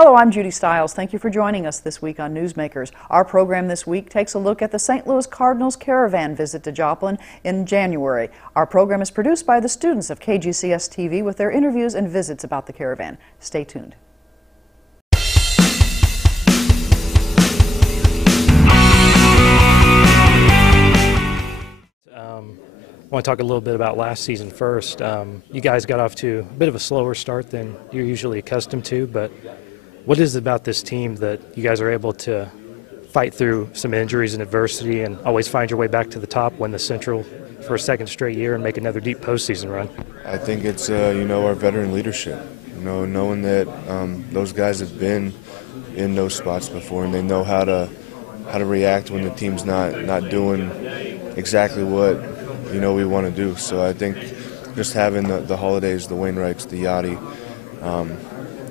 Hello, I'm Judy Stiles. Thank you for joining us this week on Newsmakers. Our program this week takes a look at the St. Louis Cardinals Caravan visit to Joplin in January. Our program is produced by the students of KGCS TV with their interviews and visits about the Caravan. Stay tuned. I want to talk a little bit about last season first. You guys got off to a bit of a slower start than you're usually accustomed to, but what is it about this team that you guys are able to fight through some injuries and adversity and always find your way back to the top, win the Central for a second straight year, and make another deep postseason run? I think it's our veteran leadership. Knowing that those guys have been in those spots before and they know how to react when the team's not doing exactly what we want to do. So I think just having the Holidays, the Wainwrights, the Yachty,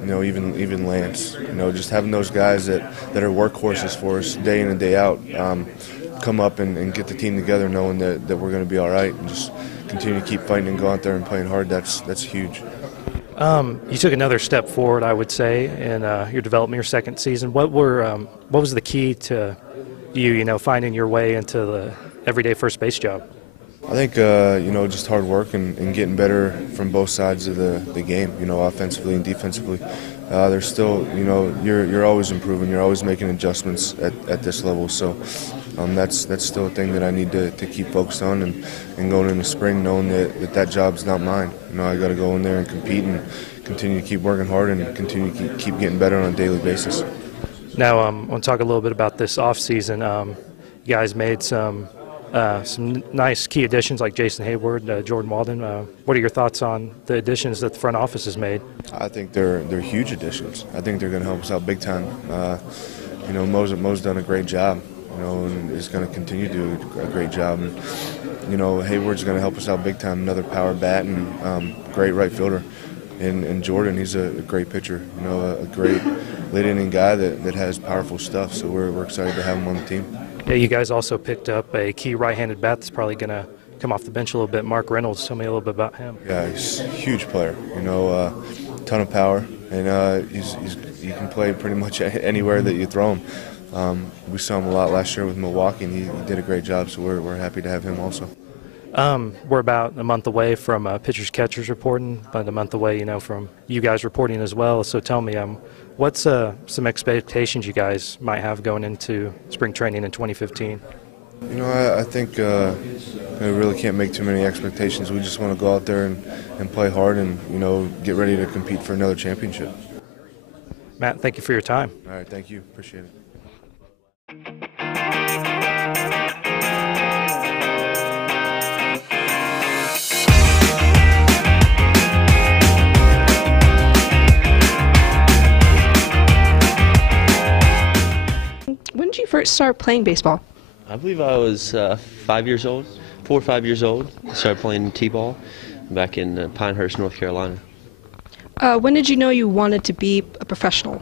even Lance, just having those guys that are workhorses for us day in and day out, come up and get the team together, knowing that we're going to be all right, and just continue to keep fighting and go out there and playing hard. That's huge. You took another step forward, I would say, in your development, your second season. What was the key to you, finding your way into the everyday first base job? I think just hard work and getting better from both sides of the game. Offensively and defensively. There's still, you're always improving. You're always making adjustments at this level. So that's still a thing that I need to keep focused on and going into spring, knowing that job's not mine. I got to go in there and compete and continue to keep working hard and continue to keep getting better on a daily basis. Now, I want to talk a little bit about this off season. You guys made some nice key additions like Jason Hayward, Jordan Walden. What are your thoughts on the additions that the front office has made? I think they're huge additions. I think they're going to help us out big time. Mo's done a great job, and is going to continue to do a great job. And, Hayward's going to help us out big time. Another power bat and great right fielder. And Jordan, he's a great pitcher. A great late inning guy that has powerful stuff. So we're excited to have him on the team. Yeah, you guys also picked up a key right-handed bat that's probably going to come off the bench a little bit. Mark Reynolds, tell me a little bit about him. Yeah, he's a huge player. Ton of power, and he can play pretty much anywhere that you throw him. We saw him a lot last year with Milwaukee, and he did a great job. So we're happy to have him also. We're about a month away from pitchers catchers reporting, about a month away, from you guys reporting as well. So tell me, what's some expectations you guys might have going into spring training in 2015? I think we really can't make too many expectations. We just want to go out there and play hard and, get ready to compete for another championship. Matt, thank you for your time. All right, thank you. Appreciate it. When did you first start playing baseball? I believe I was 5 years old, 4 or 5 years old. I started playing t-ball back in Pinehurst, North Carolina. When did you know you wanted to be a professional?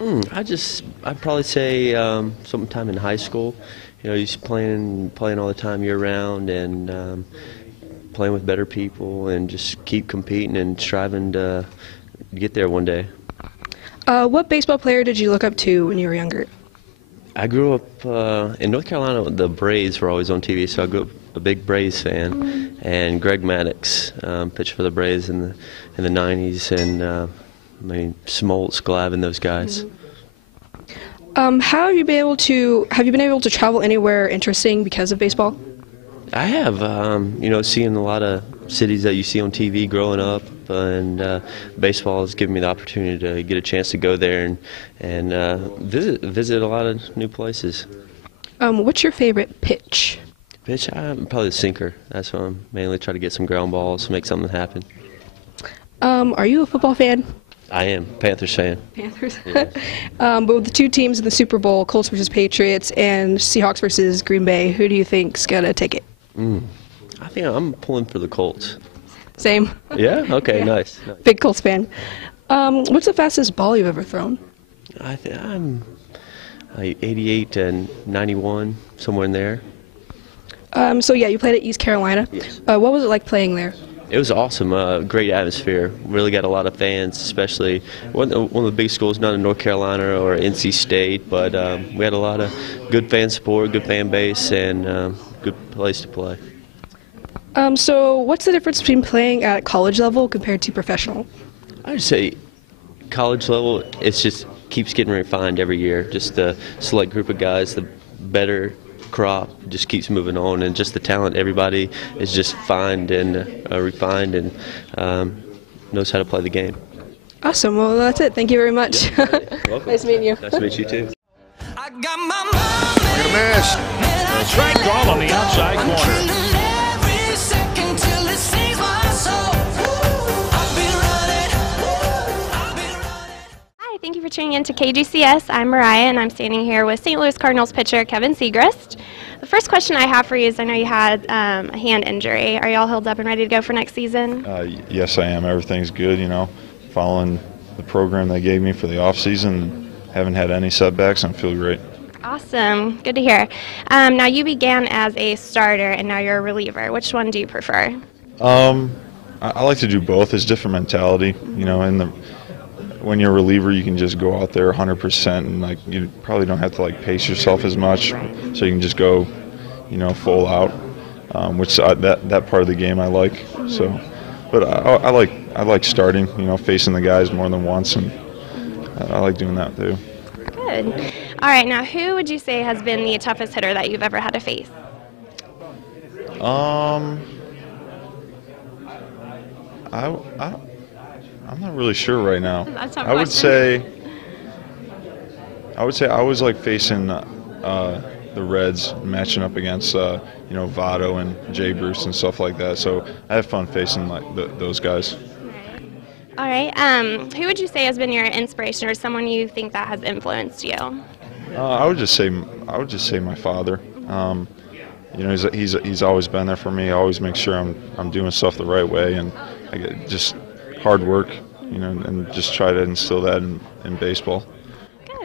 I'd probably say sometime in high school. Just playing all the time year round and playing with better people and just keep competing and striving to get there one day. What baseball player did you look up to when you were younger? I grew up in North Carolina. The Braves were always on TV, so I grew up a big Braves fan. And Greg Maddux pitched for the Braves in the 90s, and Smoltz, Glavine, those guys. How have you been able to travel anywhere interesting because of baseball? I have, seeing a lot of cities that you see on TV growing up, and baseball has given me the opportunity to get a chance to go there and visit a lot of new places. What's your favorite pitch? I'm probably the sinker. That's what I'm mainly trying to get some ground balls, make something happen. Are you a football fan? I am. Panthers fan. Panthers? Yeah. But with the two teams in the Super Bowl, Colts versus Patriots and Seahawks versus Green Bay, who do you think's going to take it? I think I'm pulling for the Colts. Same. Yeah? Okay, yeah. Nice. Big Colts fan. What's the fastest ball you've ever thrown? I'm like 88 and 91, somewhere in there. So yeah, you played at East Carolina. Yes. What was it like playing there? It was awesome. Great atmosphere. Really got a lot of fans, especially one of the big schools, not in North Carolina or NC State, but we had a lot of good fan support, good fan base, and good place to play. So what's the difference between playing at college level compared to professional? I'd say college level, it's just keeps getting refined every year. Just a select group of guys, the better crop just keeps moving on, and just the talent, everybody is just refined and knows how to play the game. Awesome. Well, that's it. Thank you very much. Welcome. Nice meeting you. Nice to meet you too. I got my money. Look at the mash. Strike call on the outside corner. Every second till it sings my soul. I've been running. Hi, thank you for tuning in to KGCS. I'm Mariah, and I'm standing here with St. Louis Cardinals pitcher Kevin Segrist. The first question I have for you is, I know you had a hand injury. Are you all healed up and ready to go for next season? Yes, I am. Everything's good, you know, following the program they gave me for the off season. Haven't had any setbacks. I feel great. Awesome. Good to hear. Now, you began as a starter, and now you're a reliever. Which one do you prefer? I like to do both. It's different mentality, you know. When you're a reliever, you can just go out there 100%, and like you probably don't have to like pace yourself as much, so you can just go, you know, full out. Which that part of the game I like. So, but I like starting, you know, facing the guys more than once, and I like doing that too. Good. All right. Now, who would you say has been the toughest hitter that you've ever had to face? I'm not really sure right now. That's a tough I would question. say I was like facing the Reds, matching up against you know, Votto and Jay Bruce and stuff like that. So I have fun facing like those guys. All right. Who would you say has been your inspiration, or someone you think that has influenced you? I would just say my father. You know, he's always been there for me. I always make sure I'm doing stuff the right way, and I get just hard work, you know, and just try to instill that in baseball.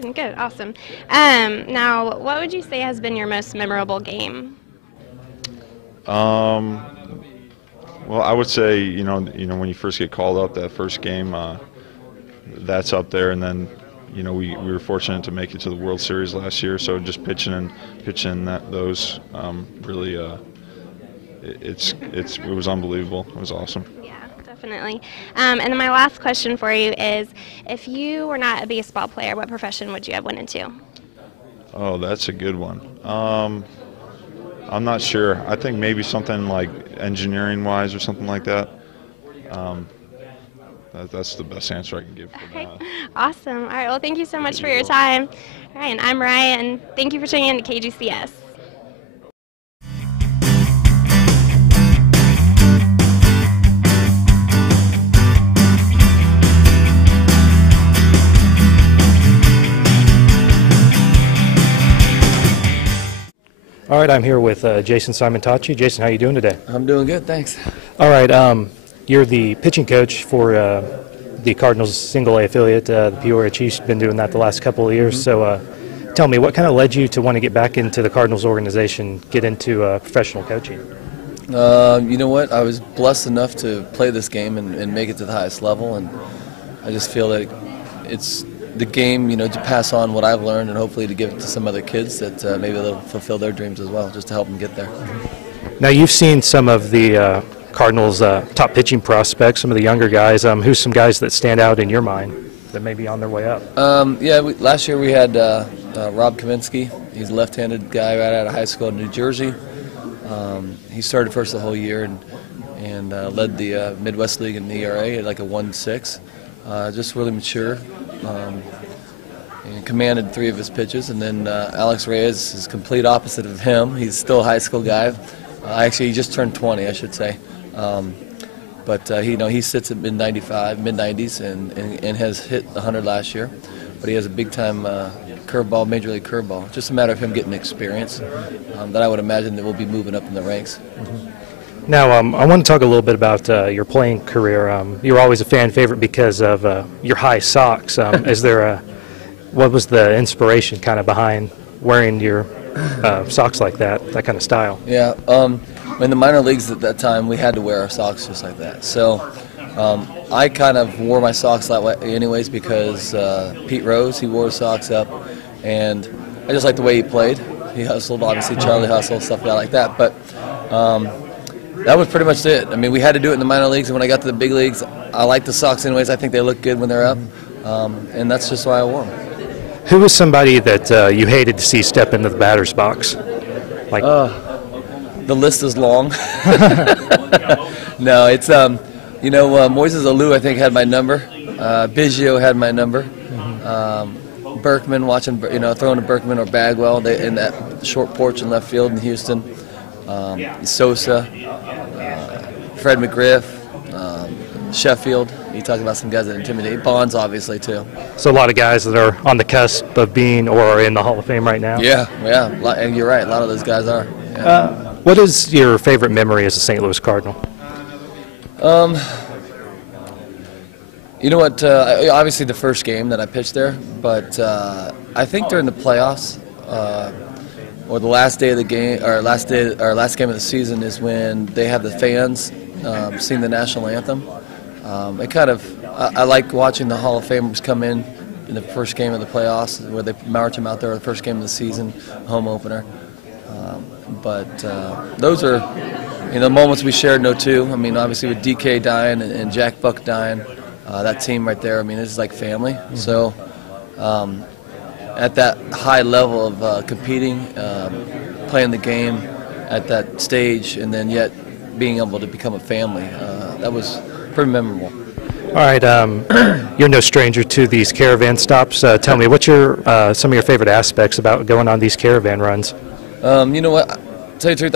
Good, awesome. Now, what would you say has been your most memorable game? Well, I would say, you know, when you first get called up, that first game, that's up there, and then, you know, we were fortunate to make it to the World Series last year, so just pitching those really, it was unbelievable. It was awesome. Yeah, definitely. And then my last question for you is, if you were not a baseball player, what profession would you have went into? Oh, that's a good one. I'm not sure. I think maybe something like engineering-wise or something like that. That's the best answer I can give for that. Awesome. All right, well, thank you so much for your time. All right, and I'm Mariah, and thank you for tuning in to KGCS. All right, I'm here with Jason Simontachi. Jason, how are you doing today? I'm doing good, thanks. All right, you're the pitching coach for the Cardinals single-A affiliate, the Peoria Chiefs. You've been doing that the last couple of years. So tell me, what kind of led you to want to get back into the Cardinals organization, get into professional coaching? You know what? I was blessed enough to play this game and make it to the highest level, and I just feel like it's the game, you know, to pass on what I've learned and hopefully to give it to some other kids that maybe they'll fulfill their dreams as well, just to help them get there. Now, you've seen some of the Cardinals' top pitching prospects, some of the younger guys. Who's some guys that stand out in your mind that may be on their way up? Last year we had Rob Kavinsky. He's a left-handed guy right out of high school in New Jersey. He started first the whole year and led the Midwest League in the ERA at like a 1.6. Just really mature. And commanded 3 of his pitches, and then Alex Reyes is complete opposite of him. He's still a high school guy. Actually, he just turned 20, I should say. But he sits at mid-90s, and has hit 100 last year. But he has a big-time curveball, major league curveball. Just a matter of him getting experience that I would imagine that will be moving up in the ranks. Now, I want to talk a little bit about your playing career. You were always a fan favorite because of your high socks. What was the inspiration kind of behind wearing your socks like that kind of style. Yeah, in the minor leagues at that time, we had to wear our socks just like that. So I kind of wore my socks that way anyways because Pete Rose, he wore his socks up, and I just liked the way he played. He hustled, obviously Charlie hustled, stuff like that, but that was pretty much it. I mean, we had to do it in the minor leagues, and when I got to the big leagues, I like the socks anyways. I think they look good when they're up, and that's just why I wore them. Who was somebody that you hated to see step into the batter's box? Like, the list is long. No, it's Moises Alou, I think, had my number. Biggio had my number. Berkman, throwing to Berkman or Bagwell in that short porch in left field in Houston. Sosa, Fred McGriff, Sheffield. You talk about some guys that intimidate. Bonds, obviously, too. So a lot of guys that are on the cusp of being or are in the Hall of Fame right now. Yeah, and you're right. A lot of those guys are. Yeah. What is your favorite memory as a St. Louis Cardinal? You know what? Obviously, the first game that I pitched there, but I think during the playoffs, or the last day of the game, or last game of the season, is when they have the fans sing the national anthem. I like watching the Hall of Famers come in the first game of the playoffs, where they march them out there the first game of the season, home opener. But those are, moments we shared in 02. I mean, obviously with DK dying and Jack Buck dying, that team right there, I mean, it's like family. Mm-hmm. So at that high level of competing, playing the game at that stage, and then yet being able to become a family, that was pretty memorable. All right, you're no stranger to these Caravan stops. Tell me, what's some of your favorite aspects about going on these Caravan runs? You know what? To tell you the truth,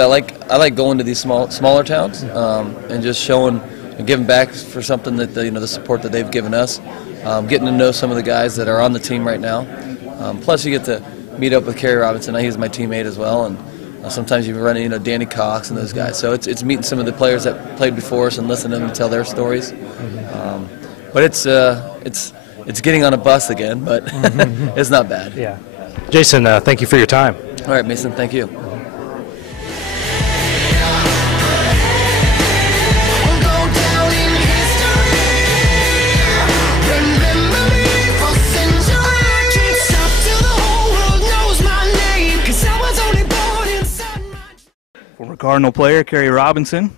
I like going to these smaller towns and just showing and giving back for something that the support that they've given us. Getting to know some of the guys that are on the team right now. Plus, you get to meet up with Kerry Robinson. He's my teammate as well, and sometimes you run into Danny Cox and those guys. So it's meeting some of the players that played before us and listening to them tell their stories. But it's getting on a bus again, but it's not bad. Yeah. Jason, thank you for your time. All right, Mason, thank you. Former Cardinal player Kerry Robinson.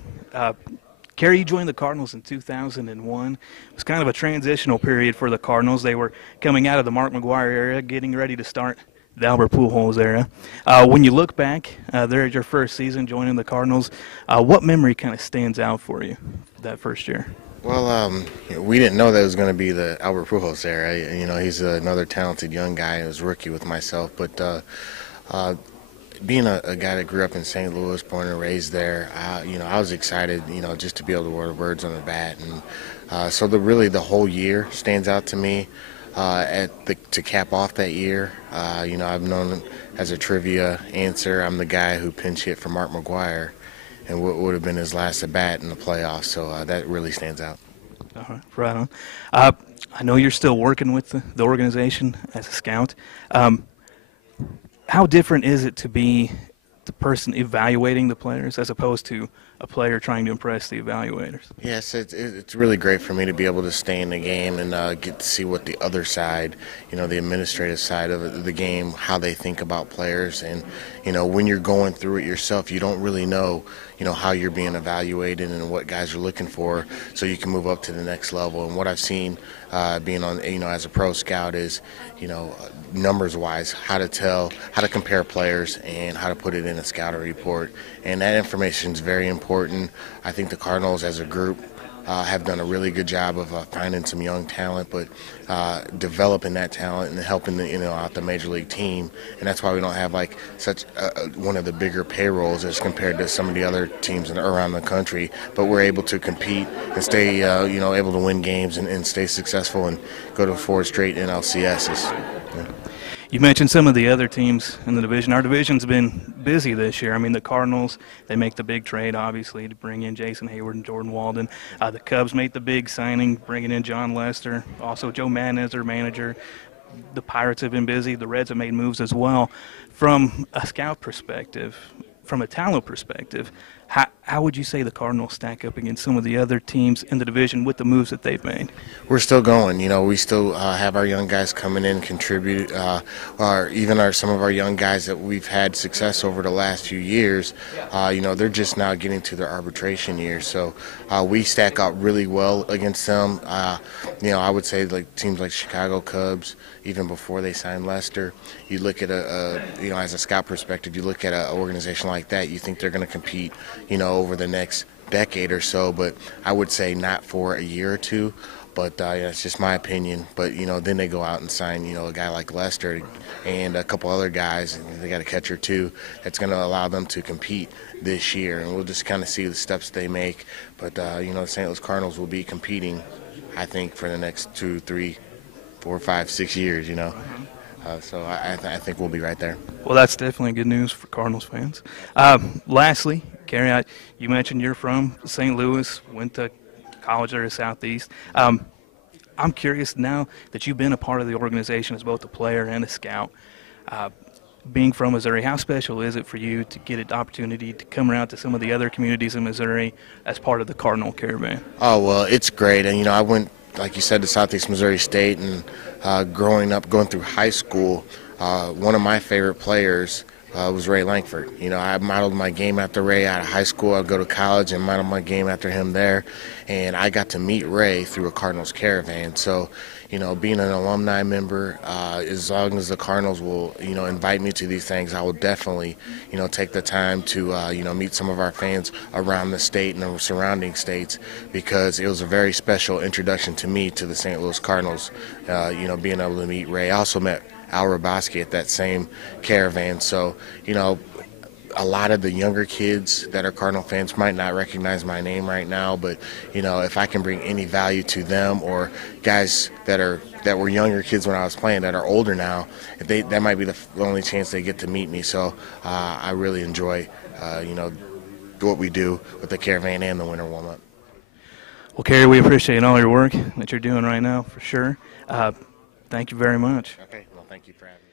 Kerry, you joined the Cardinals in 2001. It was kind of a transitional period for the Cardinals. They were coming out of the Mark McGwire era, getting ready to start the Albert Pujols era. When you look back there at your first season joining the Cardinals, what memory kind of stands out for you that first year? Well, we didn't know that it was going to be the Albert Pujols era. He's another talented young guy. He was a rookie with myself, but being a guy that grew up in St. Louis, born and raised there, I was excited, just to be able to wear the words on the bat. And so the whole year stands out to me. To cap off that year, I've known as a trivia answer, I'm the guy who pinch hit for Mark McGwire and what would have been his last at bat in the playoffs. So that really stands out. All right, right on. I know you're still working with the organization as a scout. How different is it to be the person evaluating the players as opposed to a player trying to impress the evaluators? Yes, it's really great for me to be able to stay in the game and get to see what the other side, the administrative side of the game, how they think about players. And, when you're going through it yourself, you don't really know, how you're being evaluated and what guys are looking for, so you can move up to the next level. And what I've seen being on, as a pro scout is, numbers-wise, how to compare players and how to put it in a scouting report. And that information is very important. I think the Cardinals as a group have done a really good job of finding some young talent, but developing that talent and helping out the major league team. And that's why we don't have like such one of the bigger payrolls as compared to some of the other teams around the country. But we're able to compete and stay, able to win games and stay successful and go to 4 straight NLCSs. Yeah. You mentioned some of the other teams in the division. Our division's been busy this year. I mean, the Cardinals, they make the big trade, obviously, to bring in Jason Hayward and Jordan Walden. The Cubs made the big signing, bringing in John Lester. Also, Joe Madden as their manager. the Pirates have been busy. The Reds have made moves as well. From a scout perspective, from a talent perspective, how would you say the Cardinals stack up against some of the other teams in the division with the moves that they've made? We're still going. You know, we still have our young guys coming in, contribute, or even some of our young guys that we've had success over the last few years. You know, they're just now getting to their arbitration years, so we stack up really well against them. You know, I would say like teams like Chicago Cubs, even before they signed Lester. You look at you know, as a scout perspective, you look at an organization like that, you think they're going to compete, you know, over the next decade or so, but I would say not for a year or two. But yeah, it's just my opinion. But, you know, then they go out and sign, you know, a guy like Lester and a couple other guys, and they got a catcher too, that's going to allow them to compete this year. And we'll just kind of see the steps they make. But, you know, the St. Louis Cardinals will be competing, I think, for the next 2, 3, 4, 5, 6 years, you know. So I think we'll be right there. Well, that's definitely good news for Cardinals fans. Lastly, Kerry, you mentioned you're from St. Louis, went to college there at Southeast. I'm curious, now that you've been a part of the organization as both a player and a scout, being from Missouri, how special is it for you to get an opportunity to come around to some of the other communities in Missouri as part of the Cardinal Caravan? Oh, well, it's great. And, you know, I went, like you said, to Southeast Missouri State, and growing up, going through high school, one of my favorite players was Ray Langford. You know, I modeled my game after Ray out of high school. I'd go to college and model my game after him there. And I got to meet Ray through a Cardinals Caravan. So, you know, being an alumni member, as long as the Cardinals will, you know, invite me to these things, I will definitely, you know, take the time to, you know, meet some of our fans around the state and the surrounding states, because it was a very special introduction to me to the St. Louis Cardinals, you know, being able to meet Ray. I also met Al Raboski at that same Caravan. So, you know, a lot of the younger kids that are Cardinal fans might not recognize my name right now, but, you know, if I can bring any value to them, or guys that were younger kids when I was playing that are older now, that might be the only chance they get to meet me. So I really enjoy, you know, what we do with the Caravan and the winter warm-up. Well, Kerry, we appreciate all your work that you're doing right now, for sure. Thank you very much. Okay, well, thank you for having me.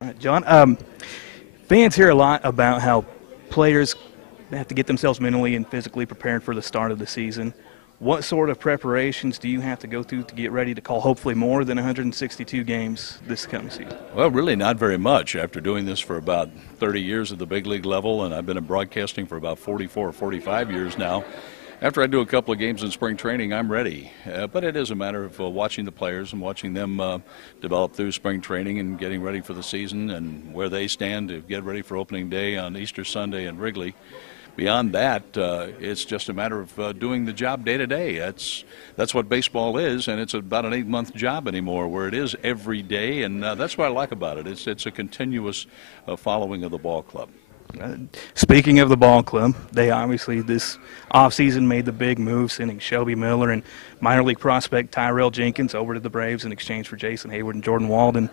All right, John, fans hear a lot about how players have to get themselves mentally and physically prepared for the start of the season. What sort of preparations do you have to go through to get ready to call hopefully more than 162 games this coming season? Well, really not very much. After doing this for about 30 years at the big league level, and I've been in broadcasting for about 44 or 45 years now, after I do a couple of games in spring training, I'm ready. But it is a matter of watching the players and watching them develop through spring training and getting ready for the season and where they stand to get ready for opening day on Easter Sunday in Wrigley. Beyond that, it's just a matter of doing the job day to day. That's what baseball is, and it's about an 8-month job anymore, where it is every day, and that's what I like about it. It's a continuous following of the ball club. Speaking of the ball club, they obviously this offseason made the big move, sending Shelby Miller and minor league prospect Tyrell Jenkins over to the Braves in exchange for Jason Hayward and Jordan Walden.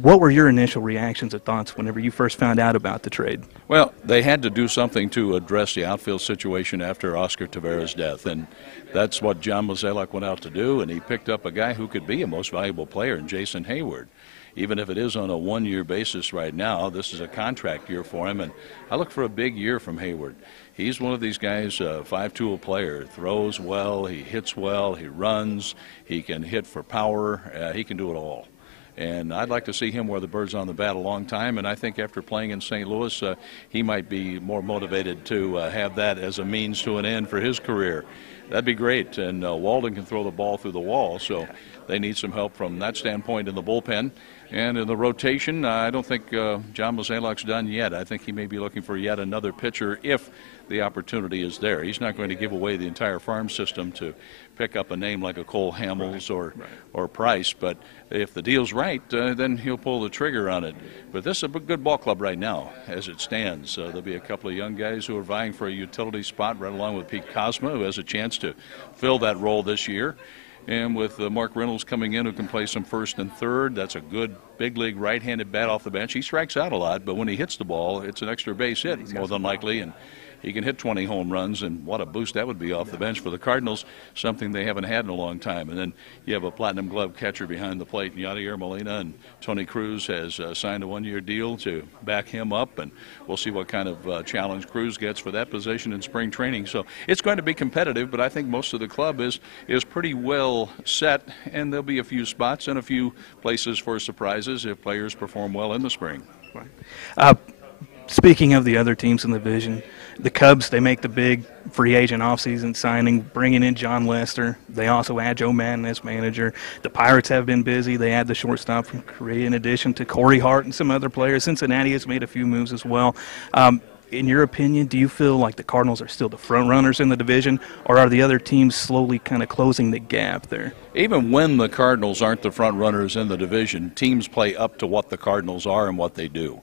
What were your initial reactions or thoughts whenever you first found out about the trade? Well, they had to do something to address the outfield situation after Oscar Tavera's death, and that's what John Mozeliak went out to do, and he picked up a guy who could be a most valuable player in Jason Hayward. Even if it is on a one-year basis right now, this is a contract year for him, and I look for a big year from Hayward. He's one of these guys, 5-tool player, throws well, he hits well, he runs, he can hit for power, he can do it all. And I'd like to see him wear the birds on the bat a long time, and I think after playing in St. Louis, he might be more motivated to have that as a means to an end for his career. That'd be great, and Walden can throw the ball through the wall, so they need some help from that standpoint in the bullpen. And in the rotation, I don't think John Mozeliak's done yet. I think he may be looking for yet another pitcher if the opportunity is there. He's not going to give away the entire farm system to pick up a name like a Cole Hamels or Price, but if the deal's right, then he'll pull the trigger on it. But this is a good ball club right now as it stands. There'll be a couple of young guys who are vying for a utility spot right along with Pete Kozma, who has a chance to fill that role this year. And with Mark Reynolds coming in, who can play some first and third, that's a good big league right-handed bat off the bench. He strikes out a lot, but when he hits the ball, it's an extra base hit more than likely, and he can hit 20 home runs, and what a boost that would be off the bench for the Cardinals, something they haven't had in a long time. And then you have a platinum glove catcher behind the plate, Yadier Molina, and Tony Cruz has signed a one-year deal to back him up, and we'll see what kind of challenge Cruz gets for that position in spring training. So it's going to be competitive, but I think most of the club is pretty well set, and there'll be a few spots and a few places for surprises if players perform well in the spring. Right. Speaking of the other teams in the division, the Cubs, they make the big free agent offseason signing, bringing in John Lester. They also add Joe Madden as manager. The Pirates have been busy. They add the shortstop from Korea in addition to Corey Hart and some other players. Cincinnati has made a few moves as well. In your opinion, do you feel like the Cardinals are still the front runners in the division, or are the other teams slowly kind of closing the gap there? Even when the Cardinals aren't the front runners in the division, teams play up to what the Cardinals are and what they do.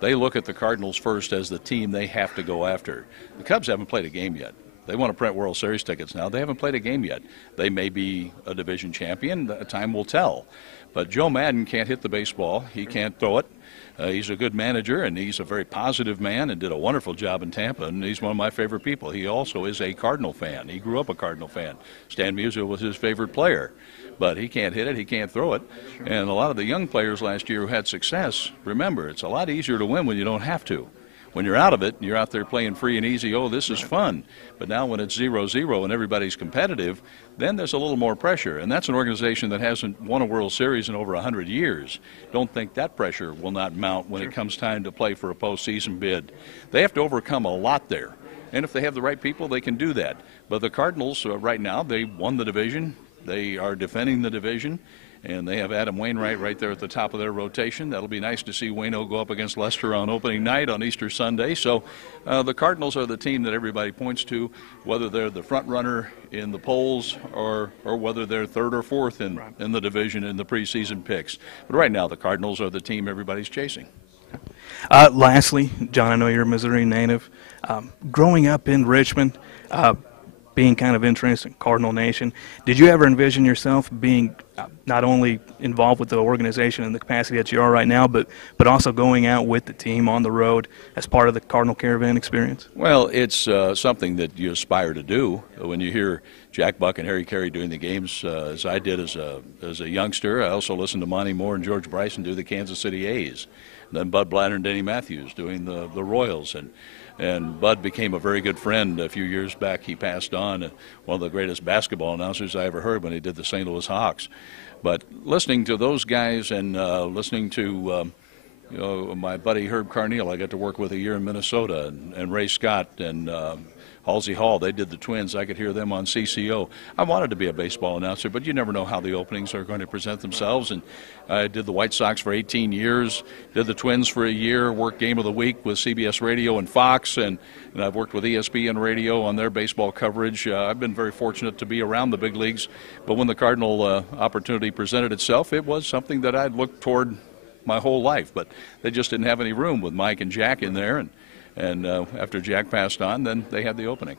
They look at the Cardinals first as the team they have to go after. The Cubs haven't played a game yet. They want to print World Series tickets now. They haven't played a game yet. They may be a division champion. Time will tell. But Joe Madden can't hit the baseball. He can't throw it. He's a good manager, and he's a very positive man and did a wonderful job in Tampa, and he's one of my favorite people. He also is a Cardinal fan. He grew up a Cardinal fan. Stan Musial was his favorite player. But he can't hit it, he can't throw it. And a lot of the young players last year who had success, remember, it's a lot easier to win when you don't have to. When you're out of it, you're out there playing free and easy, oh, this is fun. But now when it's 0-0 and everybody's competitive, then there's a little more pressure. And that's an organization that hasn't won a World Series in over 100 years. Don't think that pressure will not mount when it comes time to play for a postseason bid. They have to overcome a lot there. And if they have the right people, they can do that. But the Cardinals, right now, they won the division. They are defending the division, and they have Adam Wainwright right there at the top of their rotation. That'll be nice to see Waino go up against Lester on opening night on Easter Sunday. So the Cardinals are the team that everybody points to, whether they're the front runner in the polls or whether they're third or fourth in the division in the preseason picks. But right now, the Cardinals are the team everybody's chasing. Lastly, John, I know you're a Missouri native. Growing up in Richmond, being kind of interested in Cardinal Nation, did you ever envision yourself being not only involved with the organization in the capacity that you are right now, but also going out with the team on the road as part of the Cardinal Caravan experience? Well, it's something that you aspire to do. When you hear Jack Buck and Harry Carey doing the games, as I did as a youngster, I also listened to Monty Moore and George Bryson do the Kansas City A's. And then Bud Blatter and Denny Matthews doing the Royals. And Bud became a very good friend a few years back. He passed on, one of the greatest basketball announcers I ever heard when he did the St. Louis Hawks. But listening to those guys and listening to my buddy Herb Cardinal, I got to work with a year in Minnesota, and Ray Scott and Halsey Hall, they did the Twins. I could hear them on CCO. I wanted to be a baseball announcer, but you never know how the openings are going to present themselves. And I did the White Sox for 18 years, did the Twins for a year, worked Game of the Week with CBS Radio and Fox, and I've worked with ESPN Radio on their baseball coverage. I've been very fortunate to be around the big leagues, but when the Cardinal opportunity presented itself, it was something that I'd looked toward my whole life, but they just didn't have any room with Mike and Jack in there, and after Jack passed on, then they had the opening.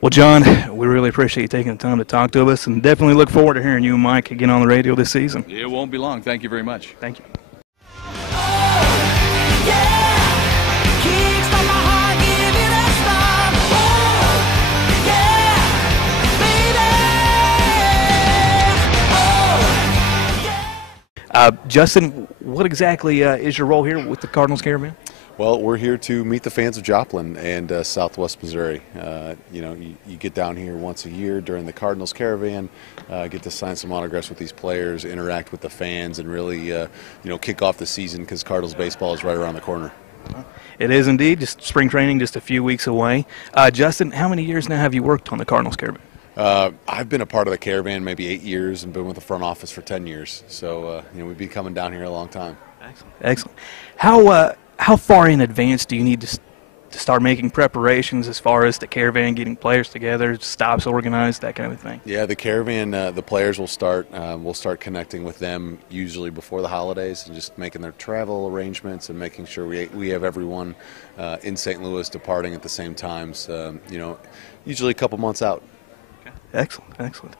Well, John, we really appreciate you taking the time to talk to us, and definitely look forward to hearing you and Mike again on the radio this season. It won't be long. Thank you very much. Thank you. Justin, what exactly is your role here with the Cardinals Caravan? Well, we're here to meet the fans of Joplin and Southwest Missouri. You get down here once a year during the Cardinals Caravan, get to sign some autographs with these players, interact with the fans, and really, kick off the season because Cardinals baseball is right around the corner. It is indeed. Just spring training just a few weeks away. Justin, how many years now have you worked on the Cardinals Caravan? I've been a part of the Caravan maybe 8 years and been with the front office for 10 years. So, we've been coming down here a long time. Excellent. How far in advance do you need to start making preparations as far as the Caravan getting players together, stops organized, that kind of thing? Yeah, the Caravan, the players will start. We'll start connecting with them usually before the holidays and just making their travel arrangements and making sure we have everyone in St. Louis departing at the same times. Usually a couple months out. Excellent.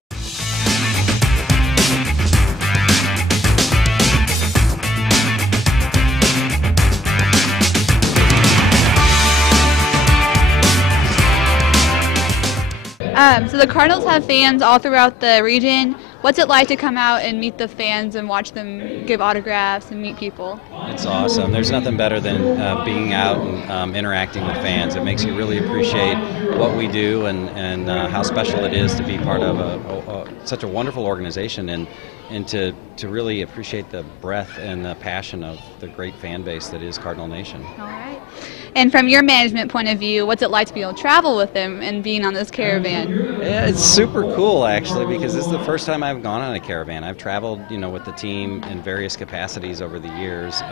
So the Cardinals have fans all throughout the region. What's it like to come out and meet the fans and watch them give autographs and meet people? It's awesome. There's nothing better than being out and interacting with fans. It makes you really appreciate what we do and how special it is to be part of such a wonderful organization and to really appreciate the breadth and the passion of the great fan base that is Cardinal Nation. All right. And from your management point of view, what's it like to be able to travel with them and being on this Caravan? Yeah, it's super cool actually, because this is the first time I've gone on a Caravan. I've traveled, with the team in various capacities over the years,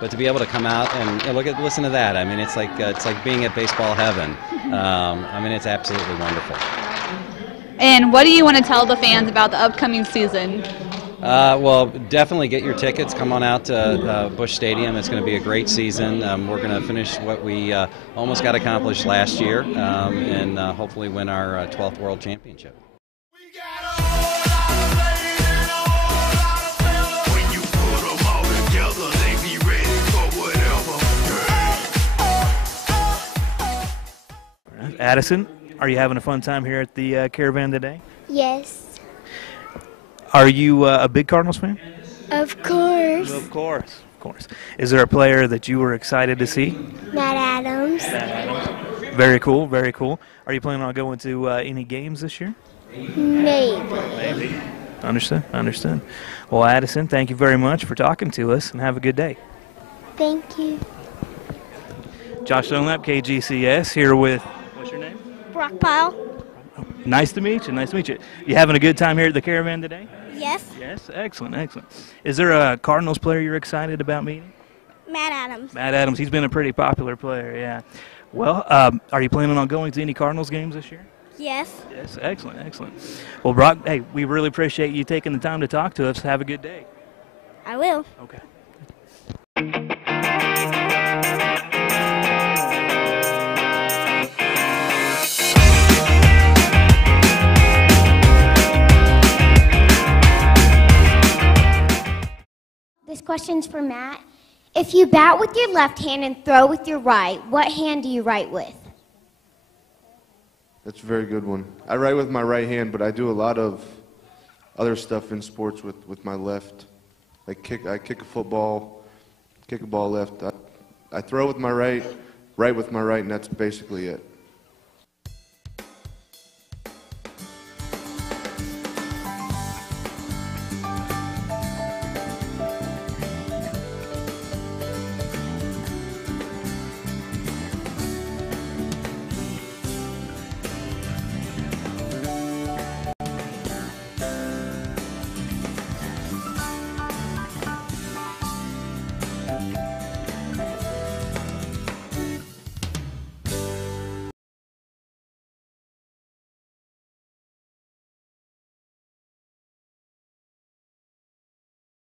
but to be able to come out and listen to that, I mean, it's like being at baseball heaven. I mean, it's absolutely wonderful. And what do you want to tell the fans about the upcoming season? Well, definitely get your tickets. Come on out to Busch Stadium. It's going to be a great season. We're going to finish what we almost got accomplished last year and hopefully win our 12th World Championship. Addison, are you having a fun time here at the Caravan today? Yes. Are you a big Cardinals fan? Of course. Of course. Is there a player that you were excited to see? Matt Adams. Matt Adams. Very cool, very cool. Are you planning on going to any games this year? Maybe. Understood. Well, Addison, thank you very much for talking to us, and have a good day. Thank you. Josh Dunlap, KGCS, here with, what's your name? Brock Pyle. Nice to meet you. You having a good time here at the Caravan today? Yes. Yes, excellent. Is there a Cardinals player you're excited about meeting? Matt Adams. Matt Adams, he's been a pretty popular player, yeah. Well, are you planning on going to any Cardinals games this year? Yes. Yes, excellent. Well, Brock, hey, we really appreciate you taking the time to talk to us. Have a good day. I will. Okay. This question's for Matt. If you bat with your left hand and throw with your right, what hand do you write with? That's a very good one. I write with my right hand, but I do a lot of other stuff in sports with my left. I kick a football, kick a ball left. I throw with my right, write with my right, and that's basically it.